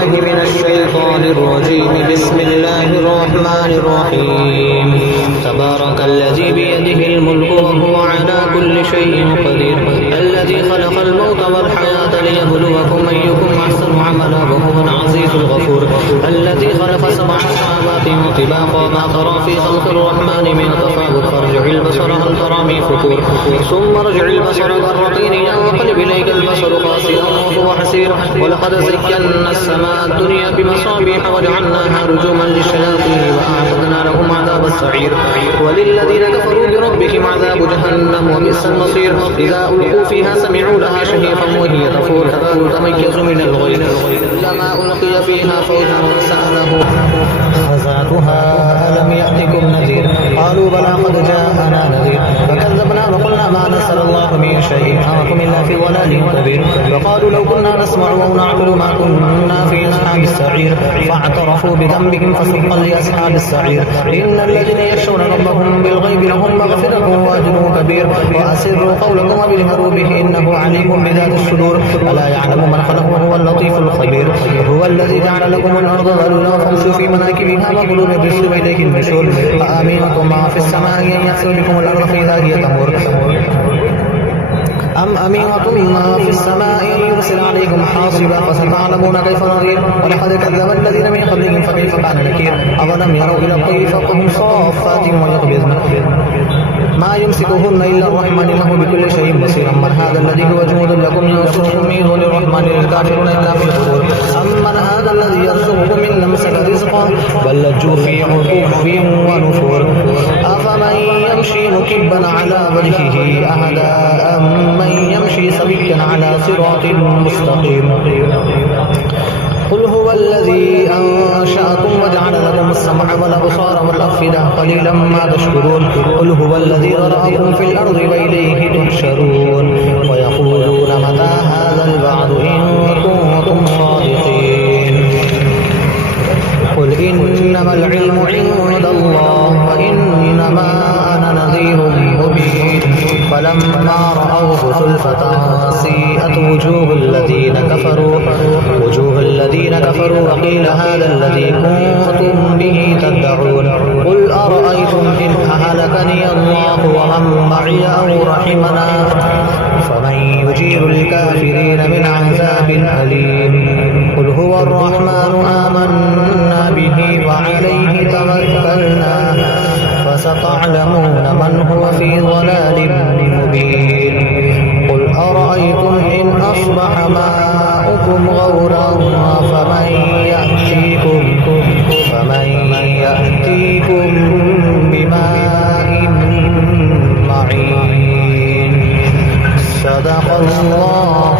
بالله من الشيطان الرجيم. بسم الله الرحمن الرحيم. تبارك الذي بيده الملك وهو على كل شيء قدير. الذي خلق الموت والحياة ليبلوكم أيكم أحسن عملا وهو العزيز الغفور. الذي خلق 7 سماوات طباقا ما ترى في خلق الرحمن من تفاوت فارجع البصر هل ترى من فطور ثم ارجع البصر كرتين ينقلب إليك البصر خاسئا وهو حسير. ولقد زينا السماء الدنيا بمصابيح وجعلناها رجوما للشياطين وأعتدنا لهم عذاب السعير. وللذين كفروا بربهم عذاب جهنم وبئس المصير. إذا ألقوا فيها سمعوا لها شهيقا وهي تفور تكاد تميز من الغيظ كلما ألقي فيها فوج سألهم خزنتها ألم يأتكم نذير قالوا بلى قد جاءنا نذير فكذبنا وقلنا ما نزل الله من شيء إن أنتم إلا في ضلال كبير. وقالوا لو كنا نسمع أو نعقل ما كنا في أصحاب السعير فاعترفوا بذنبهم فسحقا لأصحاب السعير. إن الذين يخشون ربهم بالغيب لهم مغفرة وأجر كبير. وأسروا قولكم وابجهروا به إنه عليم بذات الصدور. ألا يعلم من خلق وهو اللطيف الخبير. هو الذي جعل لكم الأرض ذلولا فامشوا في مناكبها وكلوا من رزقه إليه النشور. أأمنتم ما في السماء أن يخسف بكم الأرض فإذا هي تمور أم أمنتم ما في السماء أن يرسل عليكم حاصبا فستعلمون كيف نذير. ولقد كذب الذين من قبلهم فكيف كان نكير. أولم يروا إلى الطير فوقهم صافات ويقبضن ما يمسكهن إلا الرحمن إنه بكل شيء بصير. من هذا الذي هو جند لكم ينصركم من دون الرحمن الكافرون إلا في غرور. أمن هذا الذي يرزقكم إن أمسك رزقا بل لجوا في عتو ونفور. أفمن يمشي مكبا على وجهه أهدى أمن يمشي سويا على صراط مستقيم. قل هو الذي أنشأكم وجعل لكم السمع والأبصار والأفئدة قليلا ما تشكرون. قل هو الذي ذرأكم في الأرض وإليه تحشرون. ويقولون متى هذا الوعد إن كنتم صادقين. قل إنما العلم عند الله وإنما أنا نذير مبين. فلما رأوه زلفة سيئت وجوه الذين كفروا وقيل هذا الذي كنتم به تدعون. قل أرأيتم إن أهلكني الله ومن معي أو رحمنا فمن يجير الكافرين من عذاب أليم. قل هو الرحمن آمنا به وعليه توكلنا فستعلمون من هو في ضلال مبين. قل أرأيتم إن أصبح ماؤكم غورا فمن يأتيكم بماء معين. صدق الله